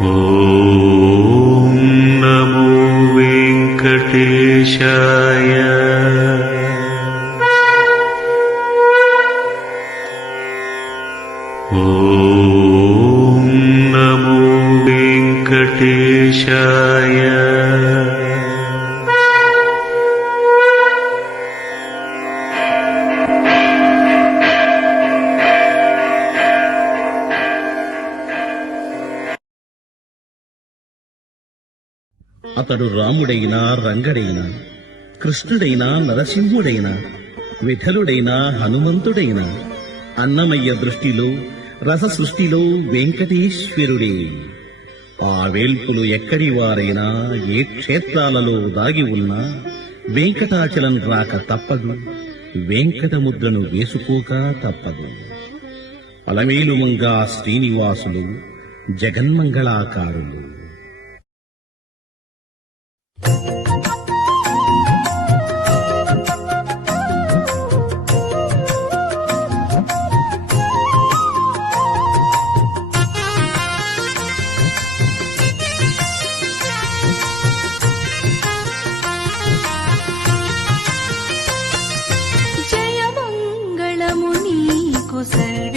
ॐ नमो वेङ्कटेशाय। ॐ नमो वेङ्कटेशाय। అతడు రాముడైనా రంగడైనా కృష్ణుడైనా నరసింహుడైనా విఠలుడైనా హనుమంతుడైనా అన్నమయ్య దృష్టిలో రస సృష్టిలో వెంకటేశ్వరుడే. ఆ వేల్పులు ఎక్కడి వారైనా ఏ క్షేత్రాలలో దాగి ఉన్నా వెంకటాచలం రాక తప్పదు వెంకటముద్రను వేసుకోక తప్పదు. అలమేలుమంగా శ్రీనివాసులు జగన్మంగళాకారులు. गुजर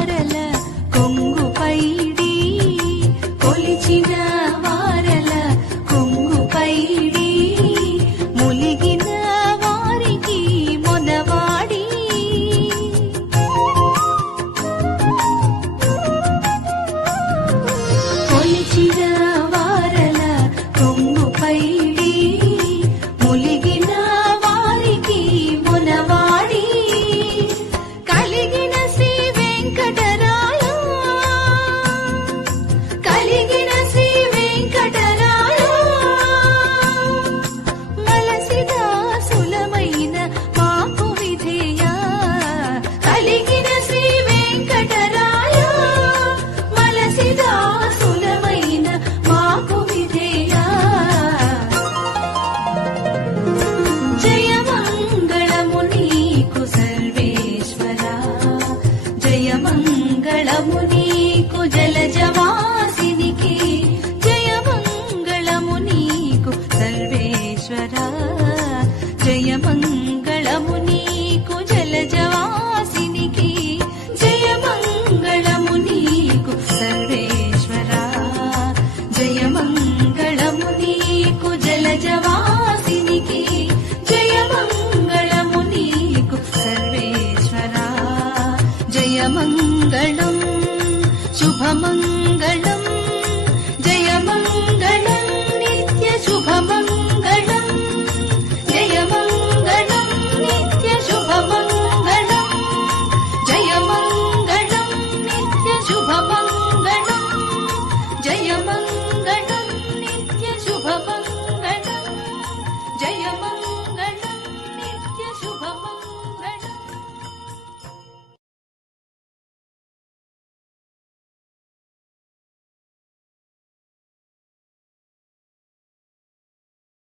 பரல angin